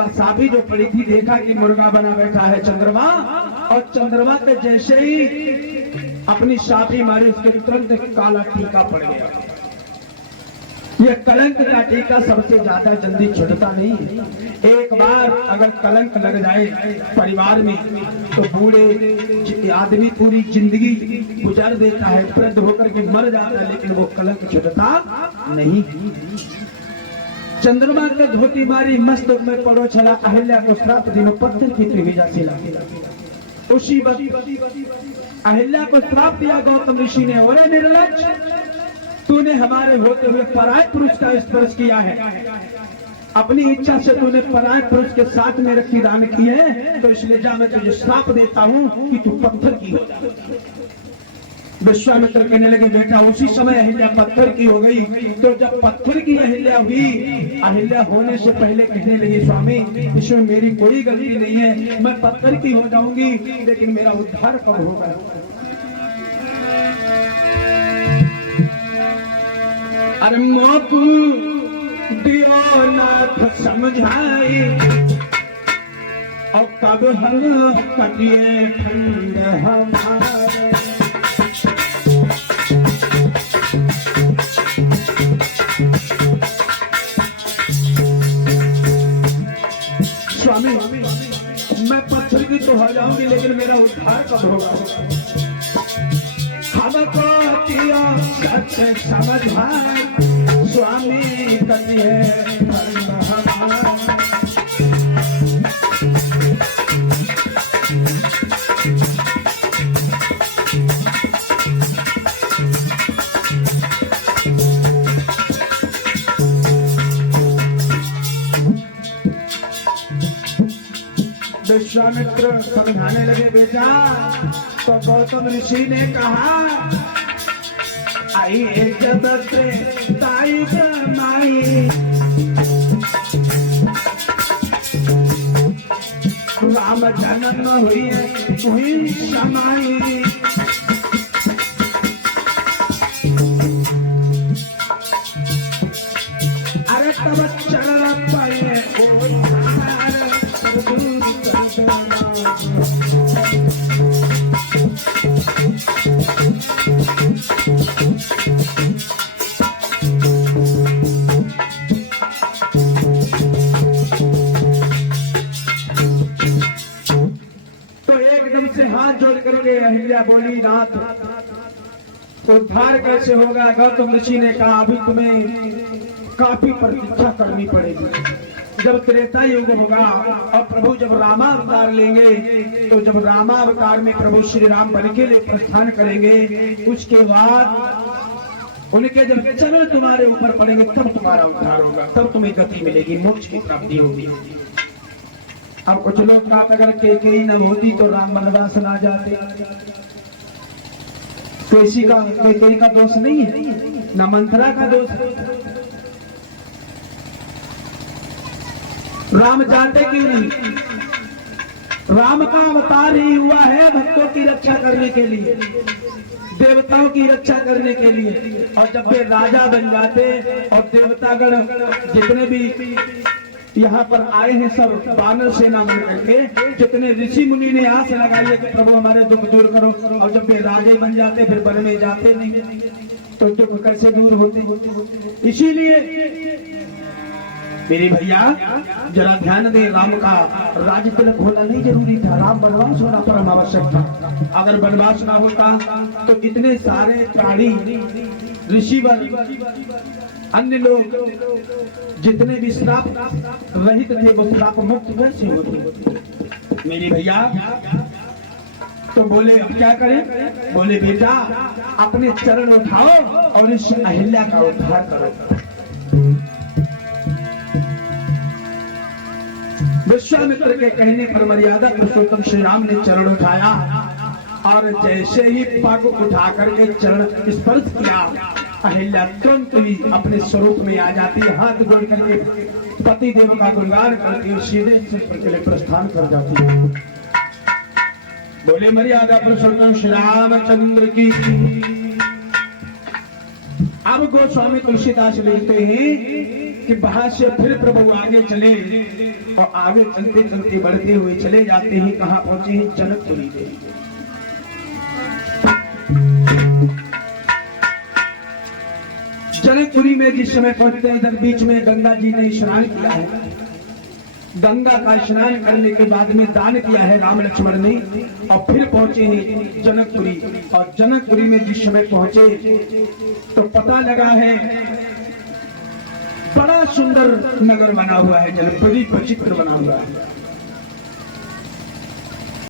वह साबी जो पड़ी थी, देखा कि मुर्गा बना बैठा है चंद्रमा, और चंद्रमा के जैसे ही अपनी साबी मारी, उसके तुरंत काला टीका पड़ गया। ये कलंक का टीका सबसे ज्यादा जल्दी छुटता नहीं है। एक बार अगर कलंक लग जाए परिवार में तो बूढ़े आदमी पूरी जिंदगी गुजार देता है, वृद्ध होकर के मर जाता है, लेकिन वो कलंक छुटता नहीं। चंद्रमा के धोती मारी, मस्त में पड़ो चला, अहिल्या को श्राप दिनों पत्थर की त्रिभुजा से लगा। उसी वक्त अहिल्या को श्राप दिया गौतम ऋषि ने, और निर्लज्ज, तूने हमारे होते हुए पराय पुरुष का स्पर्श किया है, अपनी इच्छा से तूने पराय पुरुष के साथ में रखी दान की है, तो इसलिए जा मैं तुझे श्राप देता हूं कि तू पत्थर की हो जा। विश्वामित्र कहने लगे, बेटा उसी समय अहिल्या पत्थर की हो गई। तो जब पत्थर की अहिल्या हुई, अहिल्या होने से पहले कहने लगी, स्वामी इसमें मेरी कोई गलती नहीं है, मैं पत्थर की हो जाऊंगी, लेकिन मेरा उद्धार कब होगा? अरे मोकू दियो नाथ समझाई, और कब हम कटिए ठंड हमारे। स्वामी मैं पत्थर की तो हो जाऊंगी, लेकिन मेरा उद्धार कब होगा? हमको दिया सत्य समझाए, स्वामी कटिए ठंड हमारे। विश्वामित्र समझाने लगे, बेटा तो गौतम ऋषि ने कहा, आई जब ताई माई, राम जन्म हुई समाई। अरे तब चरण पाए अहिल्या बोली, नाथ उद्धार कैसे होगा? गौतम ऋषि ने कहा, अभी तुम्हें काफी प्रतीक्षा करनी पड़ेगी। जब त्रेता युग होगा और प्रभु जब रामावतार लेंगे, तो जब रामावतार में प्रभु श्री राम बन के लिए प्रस्थान करेंगे, उसके बाद उनके जब चरण तुम्हारे ऊपर पड़ेंगे, तब तुम्हारा उद्धार होगा, तब तुम्हें गति मिलेगी, मोक्ष की प्राप्ति होगी। अब कुछ लोग कहा, अगर केकई न होती तो राम वनवास ना जाते। केकई का दोष नहीं है, न मंथरा का दोष है। राम जाते क्यों नहीं? राम का अवतार ही हुआ है भक्तों की रक्षा करने के लिए, देवताओं की रक्षा करने के लिए। और जब वे राजा बन जाते और देवतागण जितने भी यहाँ पर आए हैं, सब वानर सेना बन करके, जितने ऋषि मुनि ने आस लगाई है कि प्रभु हमारे दुख दूर करो, और जब वे राजे बन जाते फिर वन में जाते नहीं, तो दुख कैसे दूर होते? इसीलिए मेरे भैया जरा ध्यान दे, राम का राज तिलक होना नहीं जरूरी था, राम वनवास होना परम आवश्यक था। अगर वनवास ना होता तो इतने सारे प्राणी, ऋषिवर, अन्य लोग जितने भी श्राप रहित थे, वो श्राप मुक्त कैसे होते? मेरे भैया तो बोले, अब क्या करें? बोले, बेटा अपने चरण उठाओ और इस अहिल्या का उद्धार करो। विश्वामित्र के कहने पर मर्यादा पुरुषोत्तम श्री राम ने चरण उठाया, और जैसे ही पग उठा करके चरण स्पर्श किया, अहिल्या तुरंत ही अपने स्वरूप में आ जाती है, हाथ जोड़ करके पति देव का गुणगान करती है, सीधे के लिए प्रस्थान कर जाती है। बोले मर्यादा पुरुषोत्तम श्री रामचंद्र की। अब गोस्वामी तुलसीदास लिखते हैं कि वहां से फिर प्रभु आगे चले और आगे चलते चलते बढ़ते हुए चले जाते हैं। कहाँ पहुंचे हैं? जनकपुरी में। जनकपुरी में जिस समय पहुंचते हैं, इधर बीच में गंगा जी ने स्नान किया है। गंगा का स्नान करने के बाद में दान किया है राम लक्ष्मण ने, और फिर पहुंचे हैं जनकपुरी। और जनकपुरी में जिस समय पहुंचे तो पता लगा है बड़ा सुंदर नगर बना हुआ है, जनकपुरी विचित्र बना हुआ है।